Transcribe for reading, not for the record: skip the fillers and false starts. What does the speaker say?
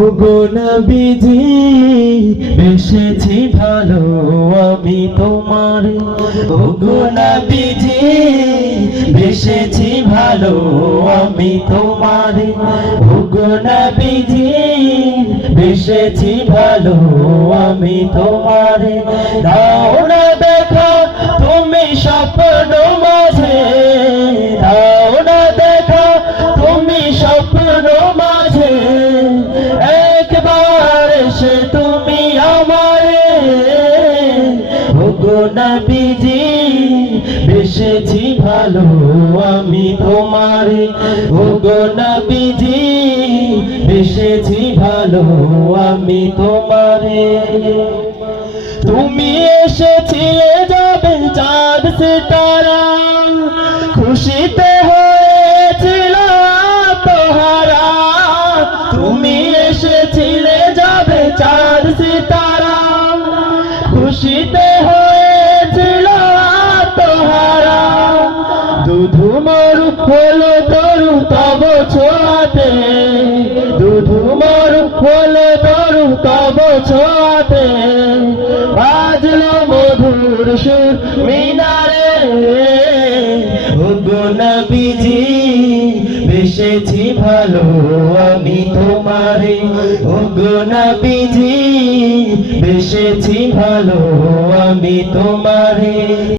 ওগো নবীজি বেসেছি ভালো আমি তোমারে, ওগো নবীজি বেসেছি ভালো আমি তোমারে, ওগো নবীজি বেসেছি ভালো আমি তোমারে। দাও না দেখা তুমি স্বপ্ন মাঝে, দাও না দেখা তুমি স্বপ্ন মাঝে, একবার এসে তুমি আমারে। ওগো নবীজি বেসেছি ভালো আমি তোমারে, ওগো নবীজি বেসেছি ভালো আমি তোমারে। তুমি এসেছিলে যাবে চাঁদ সিতারা, খুশিতে হয়েছিল তোহারা। তুমি এসেছিলে যাবে চাঁদ সিতারা, খুশিতে হয়েছিল তোহারা। দুধু মরু হলো তরু তব ছোঁয়াতে, দুধু মরু হলো তরু তব ছোঁয়াতে, বাজলো মধুর সুর মিনারে। ওগো নবীজি বেসেছি ভালো আমি তোমারে, ওগো নবীজি বেসেছি ভালো আমি তোমারে।